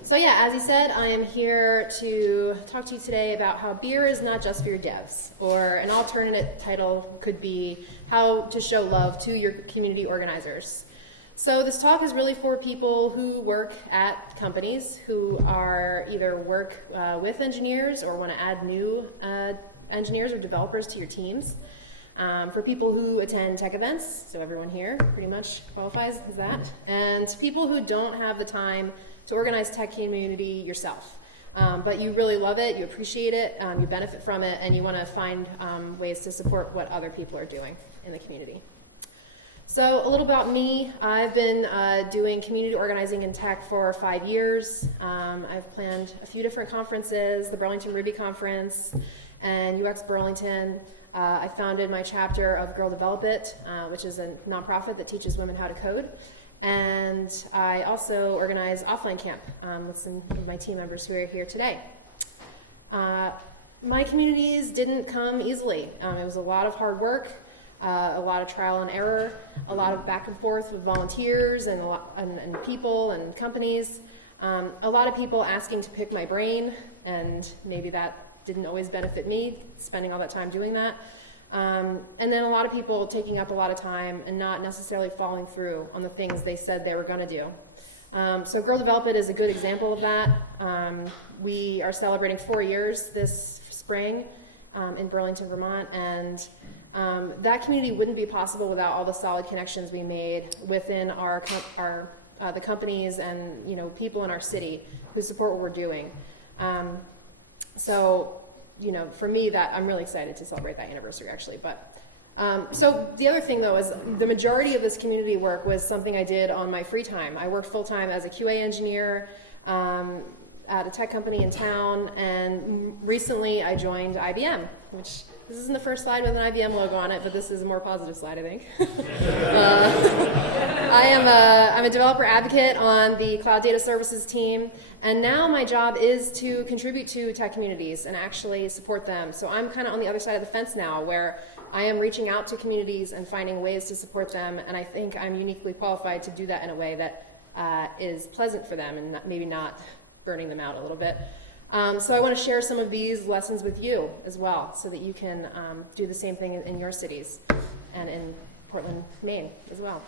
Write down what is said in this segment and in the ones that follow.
So yeah, as he said, I am here to talk to you today about how beer is not just for your devs, or an alternate title could be how to show love to your community organizers. So this talk is really for people who work at companies, who are either work with engineers or want to add new engineers or developers to your teams. For people who attend tech events, so everyone here pretty much qualifies as that, and people who don't have the time to organize tech community yourself. But you really love it, you appreciate it, you benefit from it, and you want to find ways to support what other people are doing in the community. So a little about me. I've been doing community organizing in tech for 5 years. I've planned a few different conferences, the Burlington Ruby Conference and UX Burlington. I founded my chapter of Girl Develop It, which is a nonprofit that teaches women how to code. And I also organize offline camp with some of my team members who are here today. My communities didn't come easily. It was a lot of hard work, a lot of trial and error, a lot of back and forth with volunteers and people and companies, a lot of people asking to pick my brain, and maybe that didn't always benefit me, spending all that time doing that. And then a lot of people taking up a lot of time and not necessarily following through on the things they said they were going to do. So Girl Develop It is a good example of that. We are celebrating 4 years this spring in Burlington, Vermont, and that community wouldn't be possible without all the solid connections we made within the companies and people in our city who support what we're doing. So for me, that I'm really excited to celebrate that anniversary, actually. But so the other thing, though, is the majority of this community work was something I did on my free time. I worked full-time as a QA engineer at a tech company in town, and recently I joined IBM, which this isn't the first slide with an IBM logo on it, but this is a more positive slide, I think. I'm a developer advocate on the cloud data services team, and now my job is to contribute to tech communities and actually support them. So I'm kind of on the other side of the fence now, where I am reaching out to communities and finding ways to support them, and I think I'm uniquely qualified to do that in a way that is pleasant for them and maybe not burning them out a little bit. So I want to share some of these lessons with you as well, so that you can do the same thing in your cities and in Portland, Maine as well.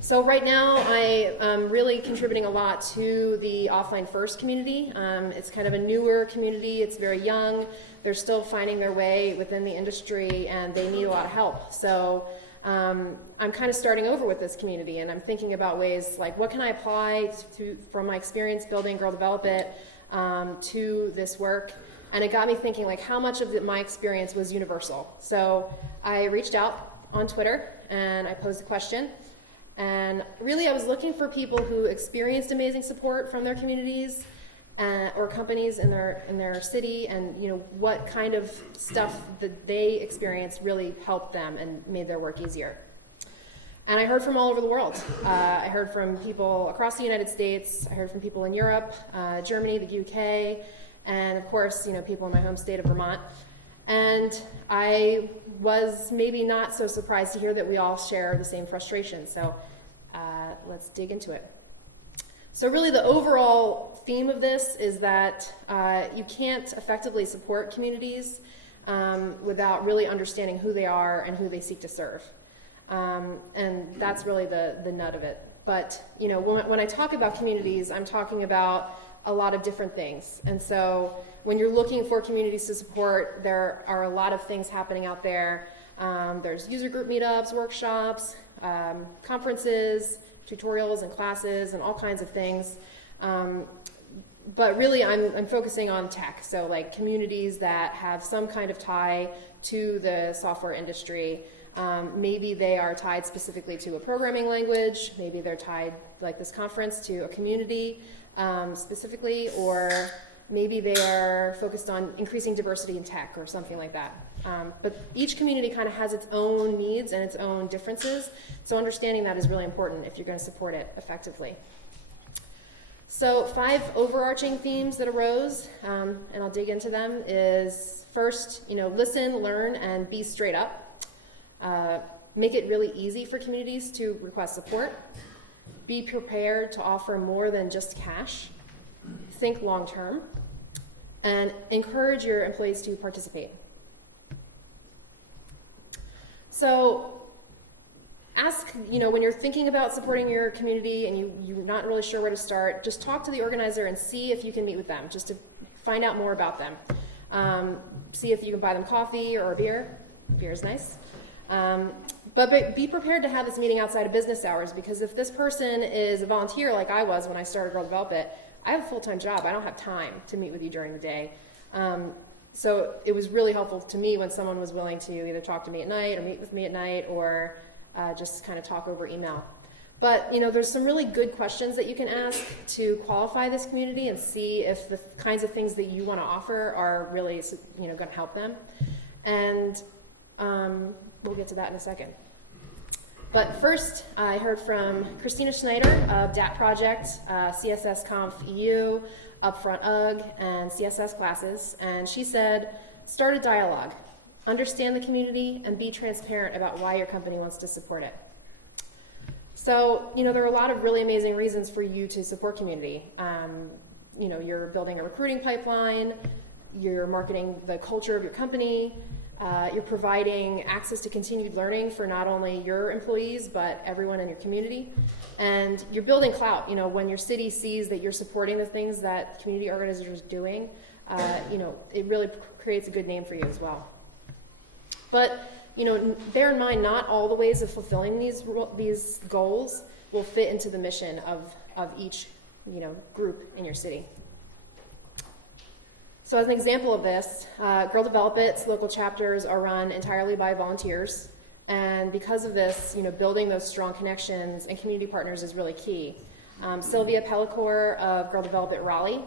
So right now I am really contributing a lot to the Offline First community. It's kind of a newer community. It's very young. They're still finding their way within the industry, and they need a lot of help. So I'm kind of starting over with this community, and I'm thinking about ways like, what can I apply from my experience building Girl Develop It to this work. And it got me thinking, like, how much of my experience was universal. So I reached out on Twitter and I posed a question, and really I was looking for people who experienced amazing support from their communities or companies in their city, and what kind of stuff that they experienced really helped them and made their work easier. And I heard from all over the world. I heard from people across the United States. I heard from people in Europe, Germany, the UK, and of course, people in my home state of Vermont. And I was maybe not so surprised to hear that we all share the same frustration. So let's dig into it. So really the overall theme of this is that you can't effectively support communities without really understanding who they are and who they seek to serve. And that's really the nut of it. But when I talk about communities, I'm talking about a lot of different things. And so when you're looking for communities to support, there are a lot of things happening out there. There's user group meetups, workshops, conferences, tutorials and classes, and all kinds of things. But really I'm focusing on tech, so like communities that have some kind of tie to the software industry. Maybe they are tied specifically to a programming language, maybe they're tied, like this conference, to a community specifically, or maybe they are focused on increasing diversity in tech or something like that. But each community kind of has its own needs and its own differences, so understanding that is really important if you're going to support it effectively. So 5 overarching themes that arose, and I'll dig into them, is first, listen, learn, and be straight up. Make it really easy for communities to request support. Be prepared to offer more than just cash. think long-term, and encourage your employees to participate. So ask, when you're thinking about supporting your community and you're not really sure where to start, just talk to the organizer and see if you can meet with them, just to find out more about them. See if you can buy them coffee or a beer. Beer is nice. But be prepared to have this meeting outside of business hours, because if this person is a volunteer like I was when I started Girl Develop It, I have a full-time job. I don't have time to meet with you during the day. So it was really helpful to me when someone was willing to either talk to me at night or meet with me at night, or just kind of talk over email. But there's some really good questions that you can ask to qualify this community and see if the kinds of things that you want to offer are really going to help them. And we'll get to that in a second. But first, I heard from Christina Schneider of DAT Project, CSS Conf EU, Upfront UG, and CSS classes. And she said, start a dialogue, understand the community, and be transparent about why your company wants to support it. So, there are a lot of really amazing reasons for you to support community. You're building a recruiting pipeline, you're marketing the culture of your company, you're providing access to continued learning for not only your employees, but everyone in your community. And you're building clout. When your city sees that you're supporting the things that community organizers are doing, it really creates a good name for you as well. But, bear in mind, not all the ways of fulfilling these goals will fit into the mission of each, group in your city. So as an example of this, Girl Develop It's local chapters are run entirely by volunteers. And because of this, building those strong connections and community partners is really key. Sylvia Pellicore of Girl Develop It Raleigh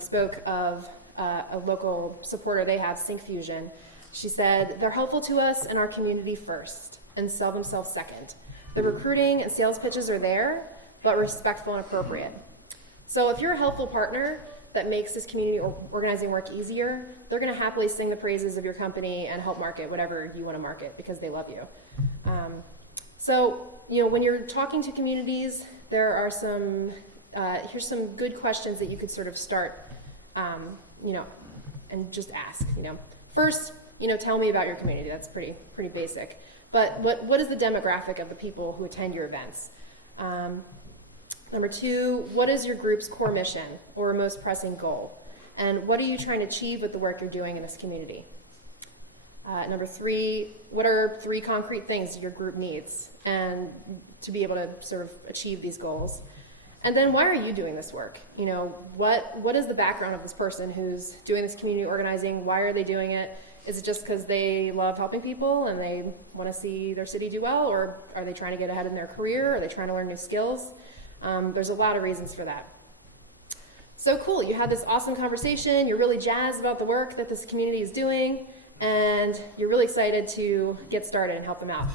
spoke of a local supporter they have, Sync Fusion. She said, they're helpful to us and our community first and sell themselves second. The recruiting and sales pitches are there, but respectful and appropriate. So if you're a helpful partner that makes this community organizing work easier, they're going to happily sing the praises of your company and help market whatever you want to market because they love you. When you're talking to communities, there are here's some good questions that you could sort of start, and just ask. First, tell me about your community. That's pretty basic. But what is the demographic of the people who attend your events? Number two, what is your group's core mission or most pressing goal? And what are you trying to achieve with the work you're doing in this community? Number three, what are 3 concrete things your group needs and to be able to sort of achieve these goals? And then why are you doing this work? What is the background of this person who's doing this community organizing? Why are they doing it? Is it just because they love helping people and they want to see their city do well? Or are they trying to get ahead in their career? Are they trying to learn new skills? There's a lot of reasons for that. So cool, you had this awesome conversation, you're really jazzed about the work that this community is doing, and you're really excited to get started and help them out.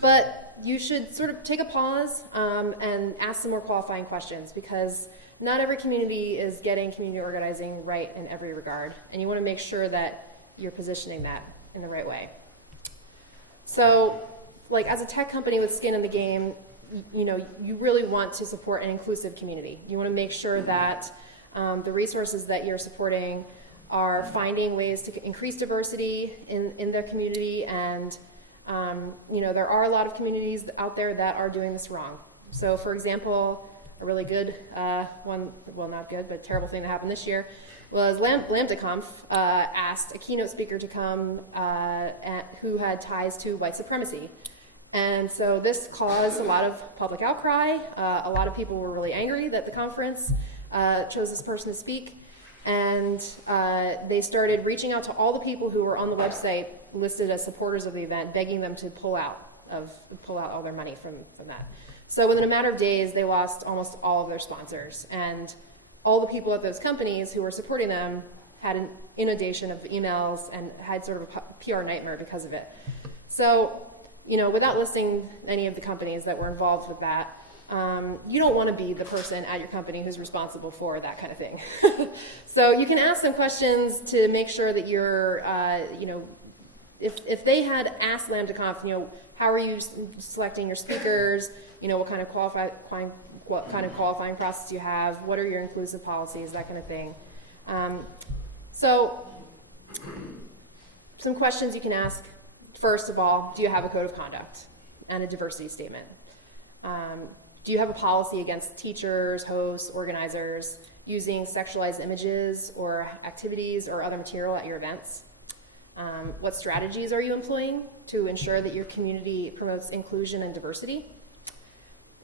But you should sort of take a pause and ask some more qualifying questions, because not every community is getting community organizing right in every regard, and you want to make sure that you're positioning that in the right way. So, as a tech company with skin in the game, you really want to support an inclusive community. You want to make sure that the resources that you're supporting are finding ways to increase diversity in their community, and there are a lot of communities out there that are doing this wrong. So, for example, a really good not good, but terrible thing that happened this year was LambdaConf asked a keynote speaker to come who had ties to white supremacy. And so this caused a lot of public outcry. A lot of people were really angry that the conference chose this person to speak. And they started reaching out to all the people who were on the website listed as supporters of the event, begging them to pull out all their money from that. So within a matter of days, they lost almost all of their sponsors. And all the people at those companies who were supporting them had an inundation of emails and had sort of a PR nightmare because of it. So, without listing any of the companies that were involved with that, you don't want to be the person at your company who's responsible for that kind of thing. So you can ask some questions to make sure that you're, if they had asked Lambda-Conf, how are you selecting your speakers, what kind of qualifying process you have, what are your inclusive policies, that kind of thing. So some questions you can ask. First of all, do you have a code of conduct and a diversity statement? Do you have a policy against teachers, hosts, organizers using sexualized images or activities or other material at your events? What strategies are you employing to ensure that your community promotes inclusion and diversity?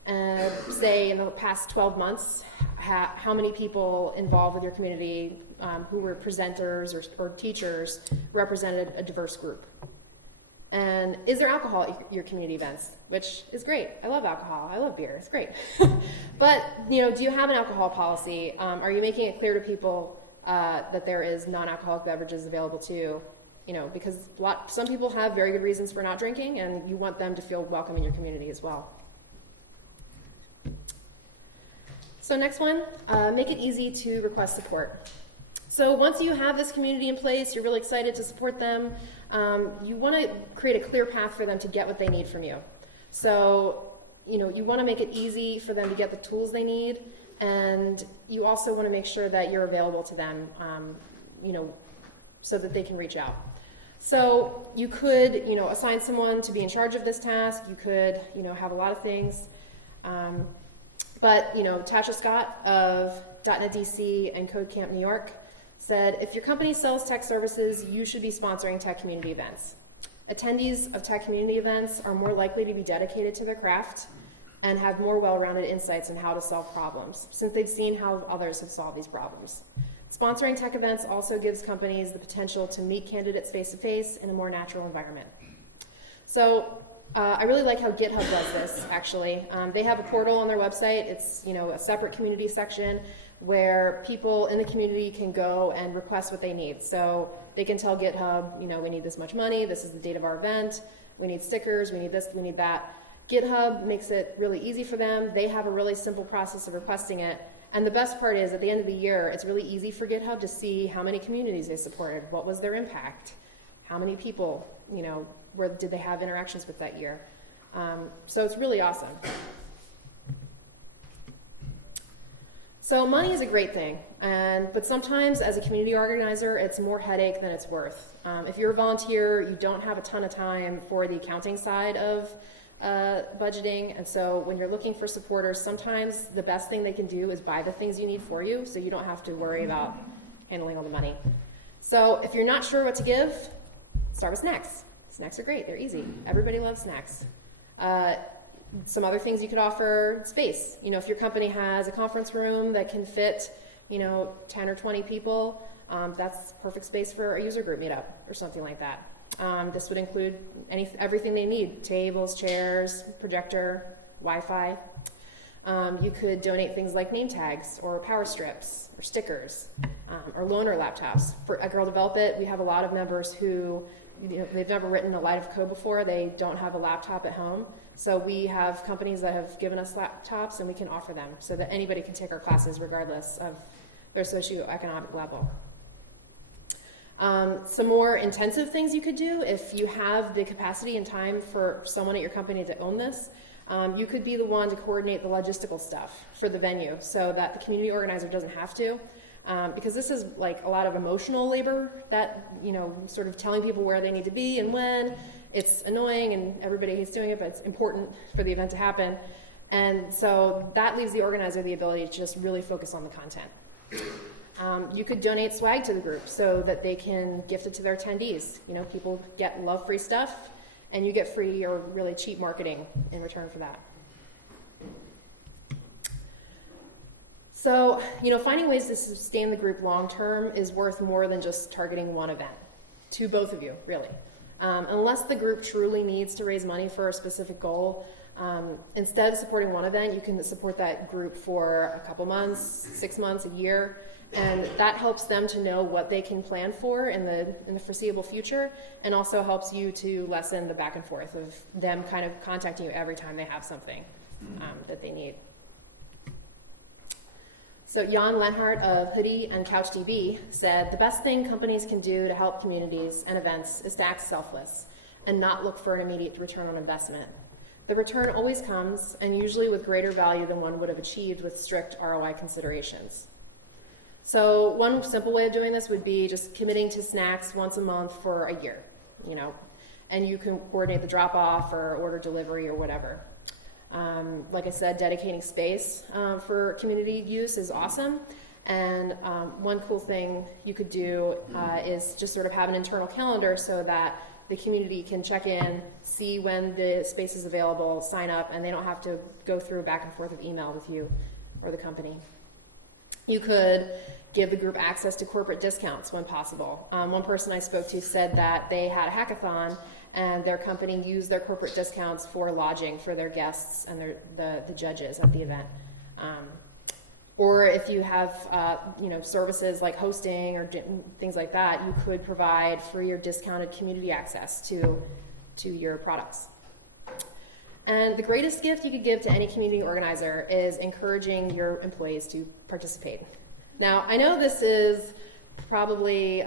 Say in the past 12 months, how many people involved with your community who were presenters or teachers represented a diverse group? And is there alcohol at your community events? Which is great. I love alcohol. I love beer. It's great. But, do you have an alcohol policy? Are you making it clear to people that there is non-alcoholic beverages available too? Because some people have very good reasons for not drinking, and you want them to feel welcome in your community as well. So next one, make it easy to request support. So once you have this community in place, you're really excited to support them, you want to create a clear path for them to get what they need from you. So, you want to make it easy for them to get the tools they need, and you also want to make sure that you're available to them, so that they can reach out. So you could, assign someone to be in charge of this task. You could, have a lot of things. But, Tasha Scott of .NET DC and Code Camp New York said, if your company sells tech services, you should be sponsoring tech community events. Attendees of tech community events are more likely to be dedicated to their craft and have more well-rounded insights on how to solve problems, since they've seen how others have solved these problems. Sponsoring tech events also gives companies the potential to meet candidates face-to-face in a more natural environment. So I really like how GitHub does this, actually. They have a portal on their website. It's a separate community section where people in the community can go and request what they need. So they can tell GitHub, we need this much money, this is the date of our event, we need stickers, we need this, we need that. GitHub makes it really easy for them. They have a really simple process of requesting it. And the best part is, at the end of the year, it's really easy for GitHub to see how many communities they supported, what was their impact, how many people, where did they have interactions with that year. So it's really awesome. So money is a great thing, but sometimes as a community organizer, it's more headache than it's worth. If you're a volunteer, you don't have a ton of time for the accounting side of budgeting, and so when you're looking for supporters, sometimes the best thing they can do is buy the things you need for you, so you don't have to worry about handling all the money. So if you're not sure what to give, start with snacks. Snacks are great, they're easy. Everybody loves snacks. Some other things you could offer, space. If your company has a conference room that can fit, 10 or 20 people, that's perfect space for a user group meetup or something like that. This would include everything they need: tables, chairs, projector, Wi-Fi. You could donate things like name tags or power strips or stickers or loaner laptops. At Girl Develop It, we have a lot of members who they've never written a line of code before. They don't have a laptop at home. So we have companies that have given us laptops, and we can offer them so that anybody can take our classes regardless of their socioeconomic level. Some more intensive things you could do, if you have the capacity and time for someone at your company to own this, you could be the one to coordinate the logistical stuff for the venue so that the community organizer doesn't have to. Because this is like a lot of emotional labor that, sort of telling people where they need to be and when. It's annoying and everybody hates doing it, but it's important for the event to happen. And so that leaves the organizer the ability to just really focus on the content. You could donate swag to the group so that they can gift it to their attendees. People love free stuff, and you get free or really cheap marketing in return for that. So, finding ways to sustain the group long term is worth more than just targeting one event, to both of you, really. Unless the group truly needs to raise money for a specific goal, instead of supporting one event, you can support that group for a couple months, 6 months, a year, and that helps them to know what they can plan for in the foreseeable future, and also helps you to lessen the back and forth of them kind of contacting you every time they have something that they need. So Jan Lenhart of Hoodie and CouchDB said, the best thing companies can do to help communities and events is to act selfless and not look for an immediate return on investment. The return always comes, and usually with greater value than one would have achieved with strict ROI considerations. So one simple way of doing this would be just committing to snacks once a month for a year, and you can coordinate the drop-off or order delivery or whatever. Like I said, dedicating space for community use is awesome. And one cool thing you could do is just sort of have an internal calendar so that the community can check in, see when the space is available, sign up, and they don't have to go through back and forth of email with you or the company. You could give the group access to corporate discounts when possible. One person I spoke to said that they had a hackathon and their company used their corporate discounts for lodging for their guests and the judges at the event. Or if you have services like hosting or things like that, you could provide free or discounted community access to your products. And the greatest gift you could give to any community organizer is encouraging your employees to participate. Now, I know this is probably,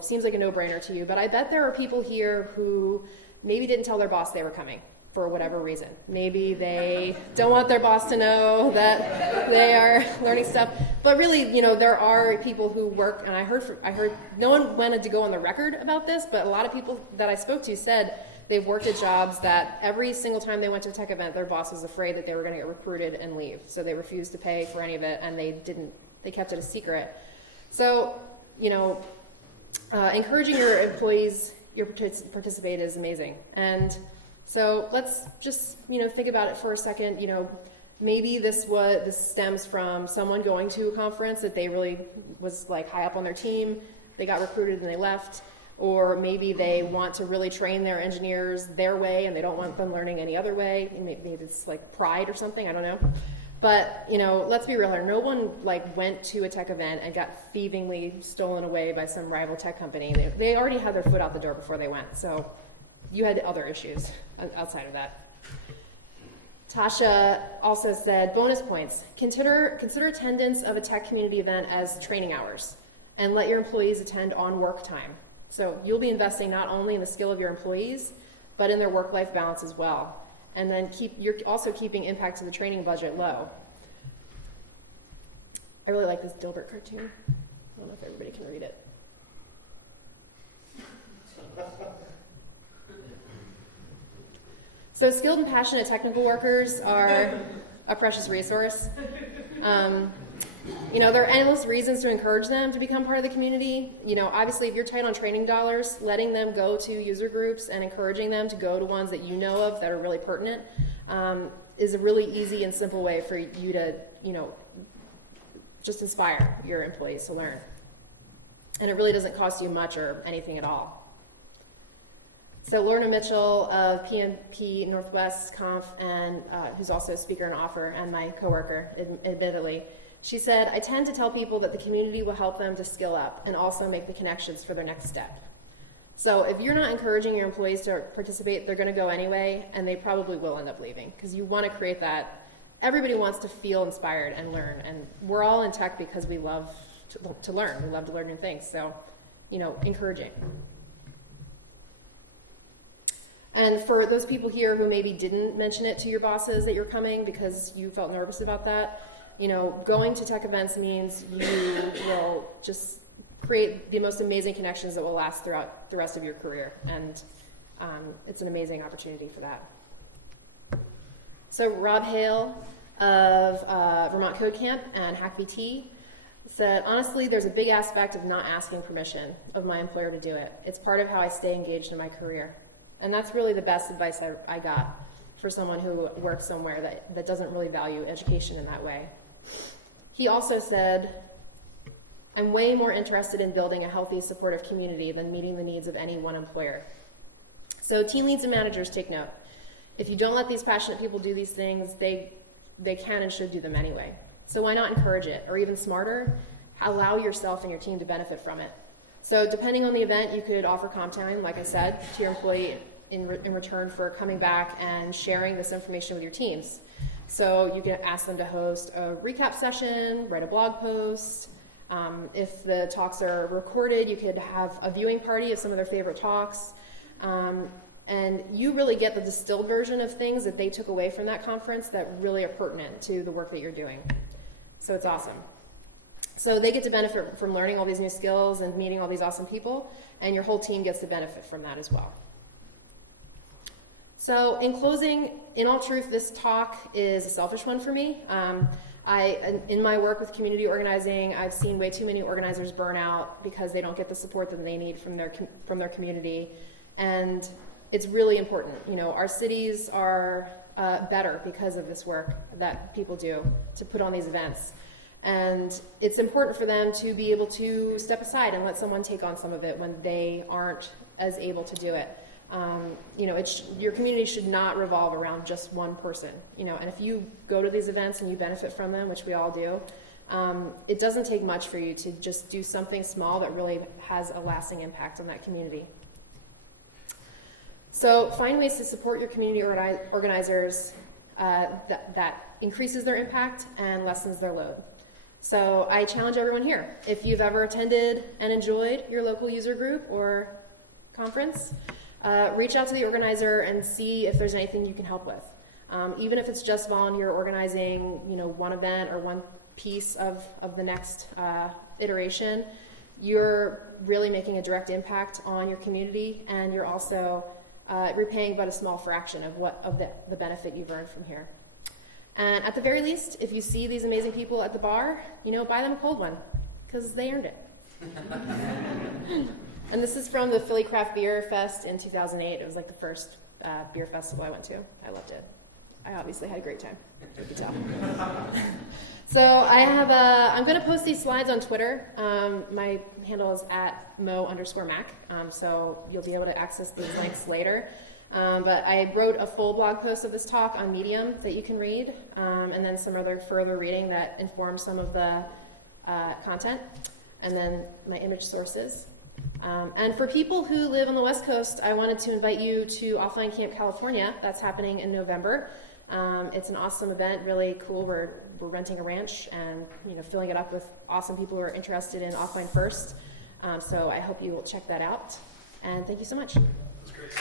seems like a no-brainer to you, but I bet there are people here who maybe didn't tell their boss they were coming for whatever reason. Maybe they don't want their boss to know that they are learning stuff. But really, there are people who work, and I heard no one wanted to go on the record about this, but a lot of people that I spoke to said they've worked at jobs that every single time they went to a tech event, their boss was afraid that they were going to get recruited and leave. So they refused to pay for any of it, and they kept it a secret. So, encouraging your employees to participate is amazing. And so let's just, think about it for a second. Maybe this stems from someone going to a conference that they really was like high up on their team. They got recruited and they left. Or maybe they want to really train their engineers their way and they don't want them learning any other way. Maybe it's like pride or something, I don't know. But, let's be real here. No one went to a tech event and got thievingly stolen away by some rival tech company. They already had their foot out the door before they went. So you had other issues outside of that. Tasha also said, bonus points. Consider attendance of a tech community event as training hours and let your employees attend on work time. So you'll be investing not only in the skill of your employees, but in their work-life balance as well. And then you're also keeping impact to the training budget low. I really like this Dilbert cartoon. I don't know if everybody can read it. So skilled and passionate technical workers are a precious resource. There are endless reasons to encourage them to become part of the community. Obviously, if you're tight on training dollars, letting them go to user groups and encouraging them to go to ones that you know of that are really pertinent is a really easy and simple way for you to, just inspire your employees to learn. And it really doesn't cost you much or anything at all. So Lorna Mitchell of PMP Northwest Conf, and who's also a speaker and author and my coworker, admittedly, she said, I tend to tell people that the community will help them to skill up and also make the connections for their next step. So if you're not encouraging your employees to participate, they're going to go anyway, and they probably will end up leaving because you want to create that. Everybody wants to feel inspired and learn, and we're all in tech because we love to learn. We love to learn new things, so, encouraging. And for those people here who maybe didn't mention it to your bosses that you're coming because you felt nervous about that, going to tech events means you will just create the most amazing connections that will last throughout the rest of your career. And it's an amazing opportunity for that. So Rob Hale of Vermont Code Camp and HackBT said, honestly, there's a big aspect of not asking permission of my employer to do it. It's part of how I stay engaged in my career. And that's really the best advice I got for someone who works somewhere that doesn't really value education in that way. He also said, I'm way more interested in building a healthy, supportive community than meeting the needs of any one employer. So team leads and managers, take note. If you don't let these passionate people do these things, they can and should do them anyway. So why not encourage it? Or even smarter, allow yourself and your team to benefit from it. So depending on the event, you could offer comp time, like I said, to your employee in return for coming back and sharing this information with your teams. So you can ask them to host a recap session, write a blog post. If the talks are recorded, you could have a viewing party of some of their favorite talks. And you really get the distilled version of things that they took away from that conference that really are pertinent to the work that you're doing. So it's awesome. So they get to benefit from learning all these new skills and meeting all these awesome people, and your whole team gets to benefit from that as well. So in closing, in all truth, this talk is a selfish one for me. In my work with community organizing, I've seen way too many organizers burn out because they don't get the support that they need from their community, and it's really important. You know, our cities are better because of this work that people do to put on these events, and it's important for them to be able to step aside and let someone take on some of it when they aren't as able to do it. You know, your community should not revolve around just one person, you know, and if you go to these events and you benefit from them, which we all do, it doesn't take much for you to just do something small that really has a lasting impact on that community. So find ways to support your community organizers that increases their impact and lessens their load. So I challenge everyone here, if you've ever attended and enjoyed your local user group or conference, reach out to the organizer and see if there's anything you can help with. Even if it's just volunteer organizing, you know, one event or one piece of the next iteration, you're really making a direct impact on your community, and you're also repaying but a small fraction of the benefit you've earned from here. And at the very least, if you see these amazing people at the bar, you know, buy them a cold one, because they earned it. And this is from the Philly Craft Beer Fest in 2008. It was like the first beer festival I went to. I loved it. I obviously had a great time. You could tell. So I'm going to post these slides on Twitter. My handle is @mo_mac. So you'll be able to access these links later. But I wrote a full blog post of this talk on Medium that you can read, and then some other further reading that informs some of the content, and then my image sources. And for people who live on the West Coast, I wanted to invite you to Offline Camp California. That's happening in November. It's an awesome event, really cool. We're renting a ranch and, you know, filling it up with awesome people who are interested in offline first. So I hope you will check that out. And thank you so much. That's great.